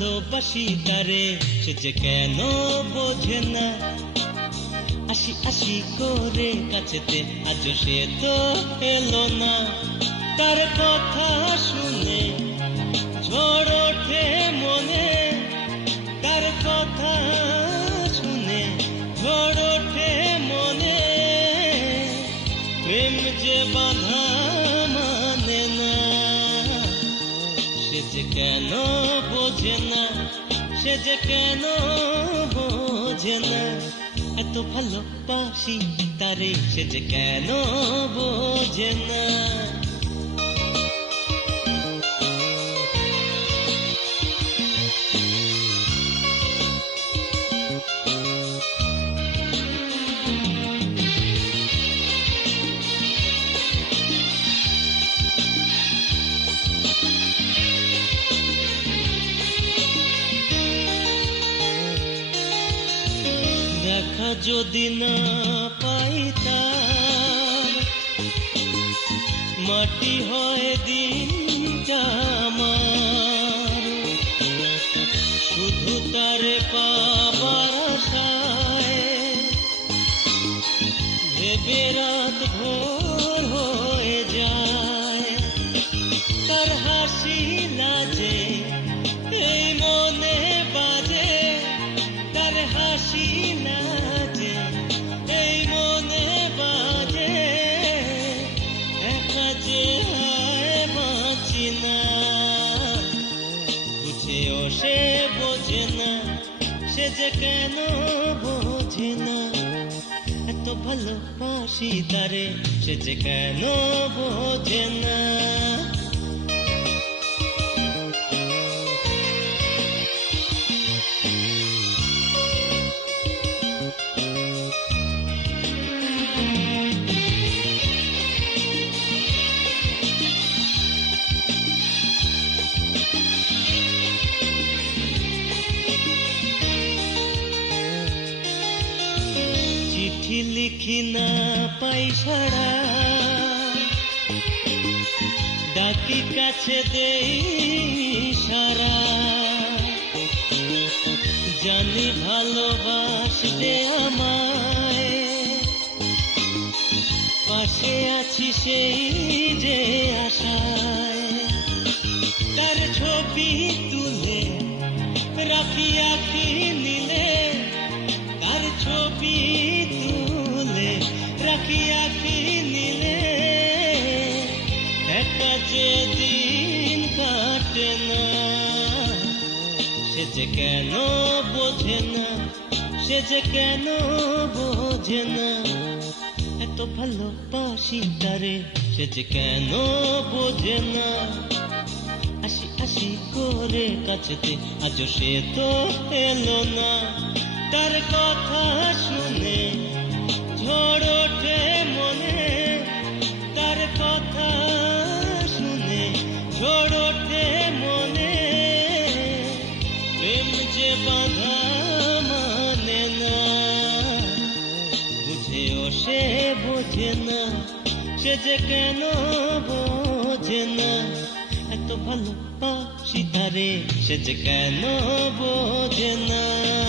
ভালোবাসি তারে, সে যে কেন বোঝে না। আসি আসি করে কাছেতে, আজ সে তো এলো না। তার কথা শুনে ঝড় ওঠে মনে, তার কথা শুনে ঝড় ওঠে মনে। প্রেম যে বাধা মানে না, সে যে কেন বোঝে না, সে যে কেন বোঝে না। এত ভালোবাসি তারে, সে যে কেন বোঝে না। দেখা যদি না পাইতাম, মাটি হয় দিনটা আমার। শুধু তারে পাবার আশায় ভেবে রাত ভোর হয়ে যায়। তার হাসি লাজে এই মনে বাজে, তার হাসি লাজে এই মনে বাজে। একা যে হয় বাঁচি না, বুঝেও সে বোঝে না, সে যে কেন বোঝে না। এত ভালোবাসি তারে, সে যে কেন বোঝে না। চিঠি লিখি না পাই সারা, ডাকি কাছে দেই সারা। জানি ভালোবাসতে আমায়, পাশে আছি সেই যে আশায়। তার ছবি তুলে রাখি আঁখি নিলে, তার ছবি তুলে রাখি আঁখি নিলে। একা যে দিন কাটে না, সে যে কেন বোঝে না, সে যে কেন বোঝে না। এত ভালোবাসি তারে, সে যে কেন বোঝে না। আসি আসি করে কাছেতে, আজ সে তো এলো না। তার কথা শুনে ঝড় ওঠে মনে, তার কথা শুনে ঝড় ওঠে মনে। প্রেম যে বাধা মানে না, বুঝেও সে বোঝে না, সে যে কেন বোঝে না। এত ভালোবাসি তারে, সে যে কেন বোঝে না।